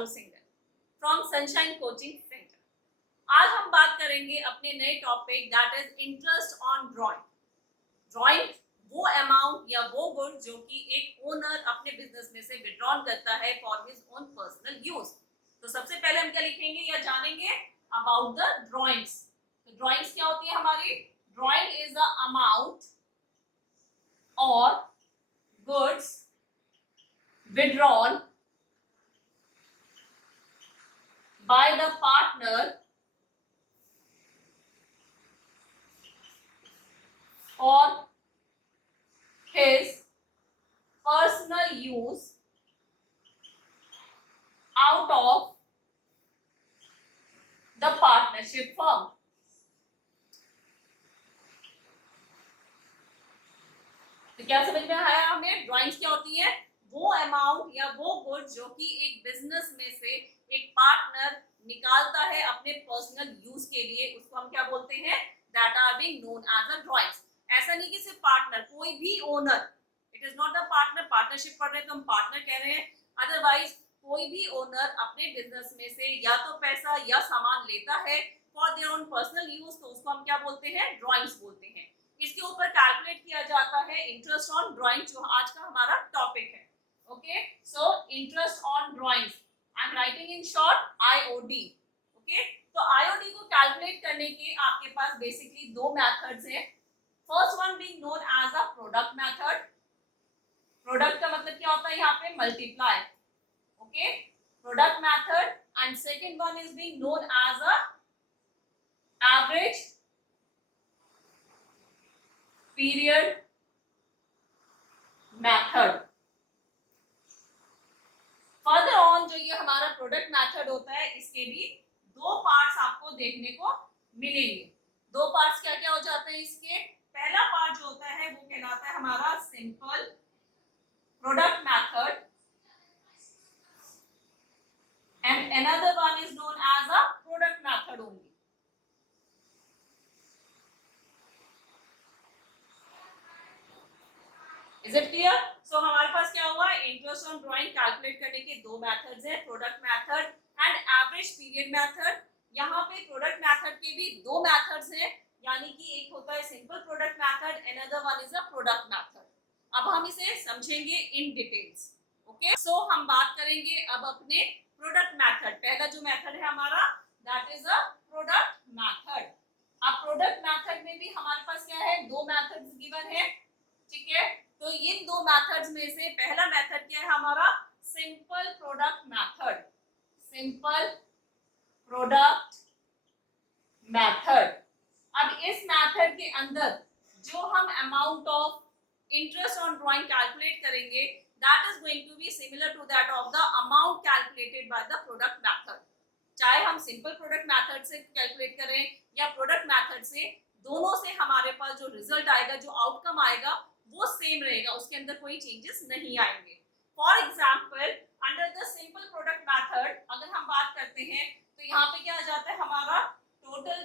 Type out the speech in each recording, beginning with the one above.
Charu single from sunshine coaching centre. आज हम बात करेंगे अपने नए topic that is interest on drawing. Drawing वो अमाउंट या वो गुड जो कि एक ओनर अपने बिजनेस में से विड्रॉन करता है for his own personal use. तो सबसे पहले हम क्या लिखेंगे या जानेंगे अबाउट द ड्राइंग्स। तो ड्राइंग्स क्या होती है हमारी? ड्राइंग इज द अमाउंट और goods withdrawn by the partner for his personal use out of the partnership firm। तो क्या समझ में आया हमें? ड्राइंग्स क्या होती है? वो अमाउंट या वो गुड जो कि एक बिजनेस में से एक पार्टनर निकालता है अपने पर्सनल यूज के लिए, उसको हम क्या बोलते हैं? That are being known as a drawings. ऐसा नहीं कि सिर्फ पार्टनर, कोई भी owner, it is not a partner. Partnership पढ़ रहे हैं तो हम पार्टनर कह रहे हैं, अदरवाइज कोई भी ओनर अपने बिजनेस में से या तो पैसा या सामान लेता है for their own personal use, तो उसको हम क्या बोलते हैं? ड्राइंग्स बोलते हैं। इसके ऊपर कैलकुलेट किया जाता है इंटरेस्ट ऑन ड्राइंग, जो आज का हमारा टॉपिक है। Okay, so interest on drawings I am writing in short IOD. Okay, तो आईओडी को कैलकुलेट करने के आपके पास बेसिकली दो मेथड्स हैं। First one being known as a product method. Product का मतलब क्या होता है यहाँ पे? Multiply. Okay, product method. And second one is being known as a average period method. Further on जो ये हमारा प्रोडक्ट मेथड होता है, इसके भी दो पार्ट्स आपको देखने को मिलेंगे। दो पार्ट्स क्या क्या हो जाते हैं इसके? पहला पार्ट जो होता है वो कहलाता है हमारा simple product method and another one is known as a product method only. Is it clear? So हमारे पास क्या हुआ? इंटरेस्ट ऑन ड्राइंग कैलकुलेट करने के दो मेथड्स हैं, product method and average period method. यहाँ पे प्रोडक्ट मेथड के भी दो मेथड्स हैं, यानी कि एक होता है simple product method, another one is a product method. अब हम इसे समझेंगे इन डिटेल्स। ओके, सो हम बात करेंगे अब अपने प्रोडक्ट मेथड। पहला जो मेथड है हमारा that is a product method. अब प्रोडक्ट मेथड में भी हमारे पास क्या है? दो मेथड्स गिवन है, ठीक है। तो इन दो मेथड्स में से पहला मेथड क्या है हमारा? Simple product method. Simple product method. अब इस मेथड के अंदर जो हम amount of interest on drawing calculate करेंगे that is going to be similar to that of the amount calculated by the product method. चाहे हम सिंपल प्रोडक्ट मेथड से कैलकुलेट करें या प्रोडक्ट मेथड से, दोनों से हमारे पास जो रिजल्ट आएगा, जो आउटकम आएगा वो सेम रहेगा, उसके अंदर कोई चेंजेस नहीं आएंगे। For example under the simple product method अगर हम बात करते हैं तो यहाँ पे क्या आ जाता है हमारा? Total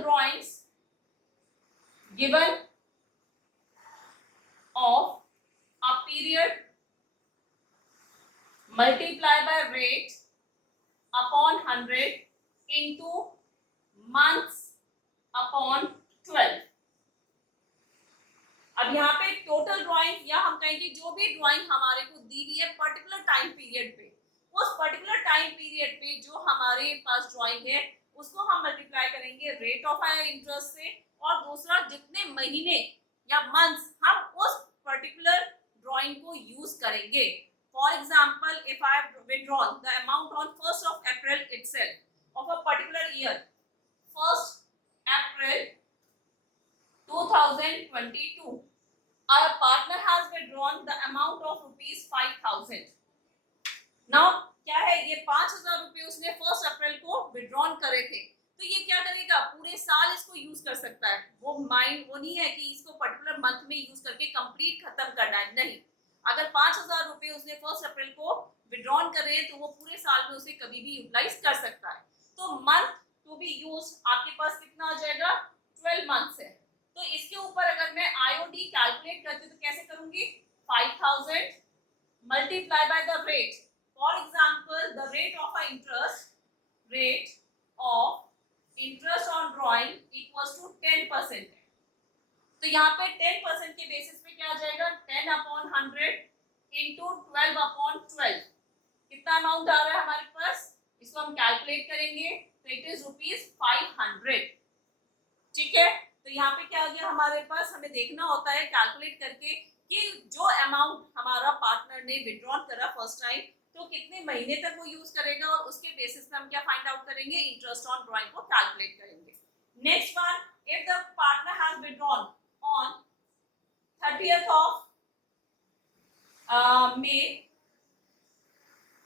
drawings given of a period multiply by rate upon 100 into months upon 12। अब यहाँ पे टोटल ड्राइंग या हम कहेंगे जो भी ड्राइंग हमारे को दी हुई है पर्टिकुलर टाइम पीरियड पे, उस पर्टिकुलर टाइम पीरियड पे जो हमारे पास ड्राइंग है उसको हम मल्टीप्लाई करेंगे रेट ऑफ हायर इंटरेस्ट से, और दूसरा जितने महीने या मंथ्स हम उस पर्टिकुलर ड्राइंग को यूज करेंगे। For example if I have withdrawn the amount on 1st of April itself of a particular year, 1st April 2022, our partner has withdrawn the amount of rupees 5000. Now क्या है? ये 5000 रुपए उसने 1st अप्रैल को विड्रॉन करे थे, तो ये क्या करेगा? पूरे साल इसको यूज कर सकता है। वो नहीं है कि इसको पर्टिकुलर मंथ में यूज करके कंप्लीट खत्म करना है, नहीं। अगर 5000 रुपए उसने 1st अप्रैल को विड्रॉन कर रहे हैं तो वो पूरे साल में उसे कभी भी यूटिलाइज कर सकता है। तो मंथ टू बी यूज आपके पास कितना आ जाएगा? 12 मंथ्स है। तो इसके ऊपर अगर मैं आईओडी कैलकुलेट करती हूँ तो कैसे करूंगी? 5000 multiply by the rate. For example, the rate of interest on drawing equals to 10%. तो यहाँ पे 10% के बेसिस पे क्या आ जाएगा, 10/100 इंटू 12/12. कितना अमाउंट आ रहा है हमारे पास, इसको हम कैलकुलेट करेंगे तो इट इज ₹500. ठीक है, तो यहाँ पे क्या आ गया हमारे पास, हमें देखना होता है कैलकुलेट करके कि जो अमाउंट हमारा पार्टनर ने विड्रॉन करा फर्स्ट टाइम तो कितने महीने तक वो यूज करेगा, और उसके बेसिस पे हम क्या फाइंड आउट करेंगे, इंटरेस्ट ऑन ड्राइंग को कैलकुलेट करेंगे. Next one, if the partner has withdrawn on 30th of May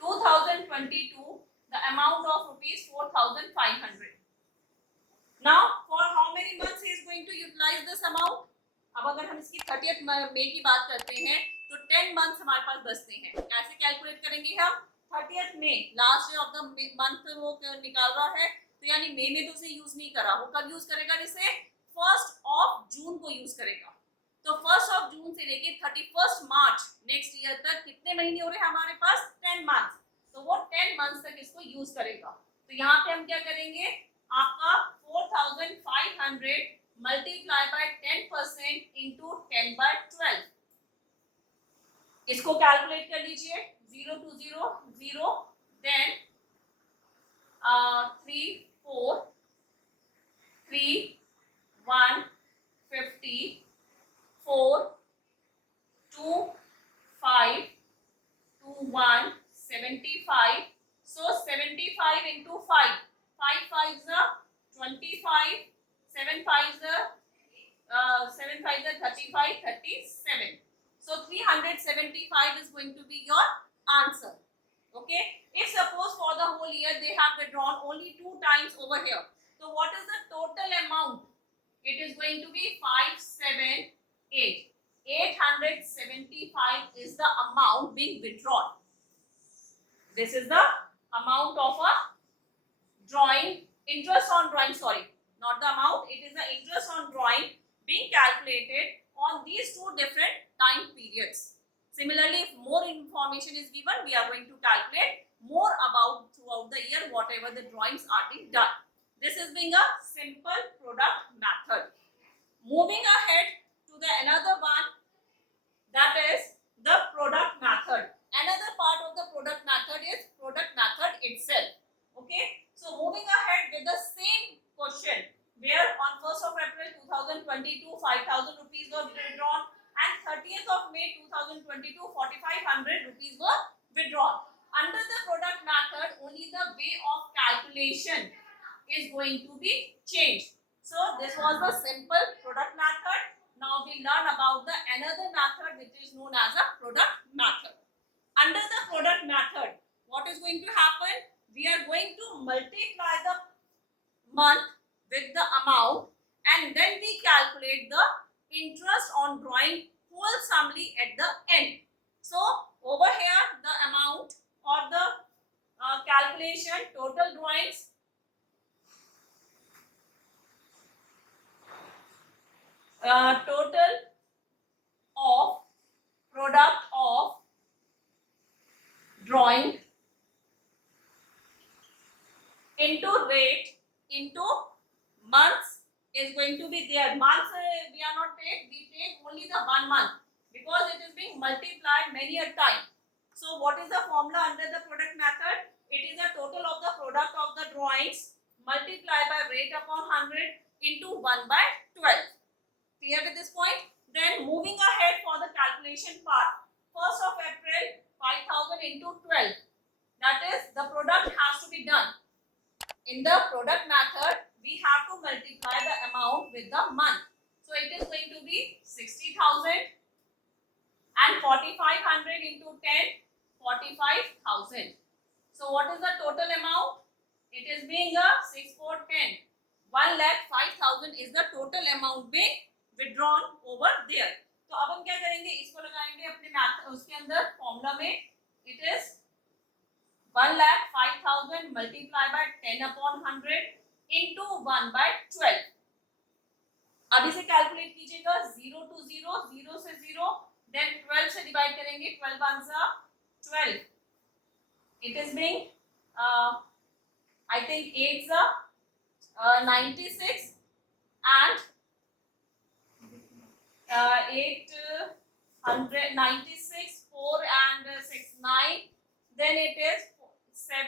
2022 the amount of ₹4,500. Now for how many months he is going to utilize this amount? अब अगर हम इसकी 30th मई की बात करते हैं तो 10 मंथ्स हमारे पास बचते हैं. कैसे कैलकुलेट करेंगे हम, 30th May last day of the month वो निकाल रहा है, तो यानी मई में तो उसे यूज नहीं करा, वो कब यूज करेगा, जिसे 1 जून को यूज करेगा. तो 1 जून से लेके 31 मार्च नेक्स्ट ईयर तक कितने महीने हो रहे हैं हमारे पास, 10 मंथ्स. तो वो 10 मंथ्स तक इसको यूज करेगा. तो यहाँ पे हम क्या करेंगे, आपका 4,500 मल्टीप्लाई बाय 10% इंटू 10/12. इसको कैलकुलेट कर लीजिए, 0 to 0 0, देन 3 4 3 1 50 4 2 5 2 1 75. So 75 into 5, 5 5s are 25, 7 5s are 35, 37. So 375 is going to be your answer. Okay, if suppose for the whole year they have withdrawn only 2 times over here, so what is the total amount? It is going to be 578. 875 is the amount being withdrawn. This is the amount of a drawing, interest on drawing, sorry, not the amount, it is the interest on drawing being calculated on these 2 different time periods. Similarly, if more information is given, we are going to calculate more about throughout the year whatever the drawings are being done. This is being a simple product method. Moving ahead to the another one, that is the product method. Another part of the product method is product method itself. Okay, so moving ahead with the same question, where on 1st of April 2022 5,000 rupees were withdrawn and 30th of May 2022 4,500 rupees were withdrawn. Under the product method, only the way of calculation is going to be changed. So this was the simple product method. Now we learn about the another method which is known as a product method. Under the product method, what is going to happen? We are going to multiply the month with the amount and then we calculate the interest on drawing wholesomely at the end. So over here the amount or the calculation total drawings, total of product of drawing into rate into months is going to be there. Months we are not take, we take only the 1 month because it is being multiplied many a time. So what is the formula under the product method? It is the total of the product of the drawings multiplied by rate upon 100 into 1/12. Clear with this point? Then moving ahead for the calculation part, 1st of April 5,000 into 12, that is the product has to be done. In the product method, we have to multiply the amount with the month. So it is going to be 60,000 and 4,500 into 10, 45,000. So what is the total amount? It is being a 6 4 10. 1,05,000 is the total amount being withdrawn over there. तो अब हम क्या करेंगे, इसको लगाएंगे अपने मैथ उसके अंदर फॉर्मूला में. इट इज 1,05,000 मल्टीप्लाई बाय 10/100 इंटू 1/12. अब इसे कैलकुलेट कीजिएगा. 0 to 0, 0 से 0, देन 12 से डिवाइड करेंगे. 12 1 सा 12. It is being, I think 8 96 and 896, 4 and 6, 9. Then it is 7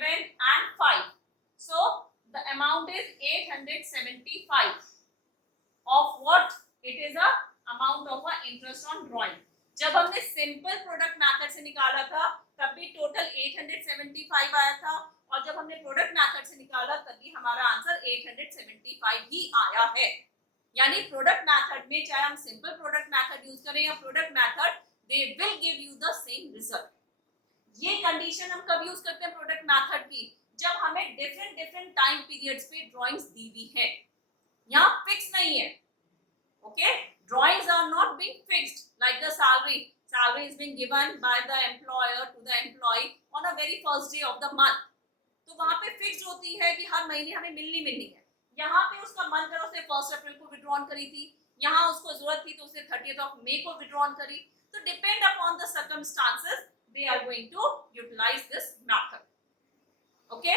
and 5. So the amount is 875 of what? It is a amount of a interest on drawing. जब हमने सिंपल प्रोडक्ट मेथड से निकाला था तब भी टोटल 875 आया था, और जब हमने प्रोडक्ट मेथड से निकाला तब भी हमारा आंसर 875 ही आया है। यानी प्रोडक्ट मेथड में चाहे हम सिंपल प्रोडक्ट मेथड यूज करें या product method, they will give you the same result. ये कंडीशन हम कब यूज करते हैं प्रोडक्ट मेथड की? जब हमें डिफरेंट टाइम पीरियड्स पे ड्राइंग्स दी हुई है, यहाँ फिक्स नहीं है। Okay, drawings are not being fixed like the salary is being given by the employer to the employee on a very first day of the month, तो वहां पे फिक्स्ड होती है कि हर महीने हमें मिलनी है। यहाँ पे उसका मन करा उसने 1 अप्रैल को विड्रॉन करी थी, यहाँ उसको जरूरत थी तो उसने 30 मई को विड्रॉन करी। तो depend upon the circumstances they are going to utilize this method. Okay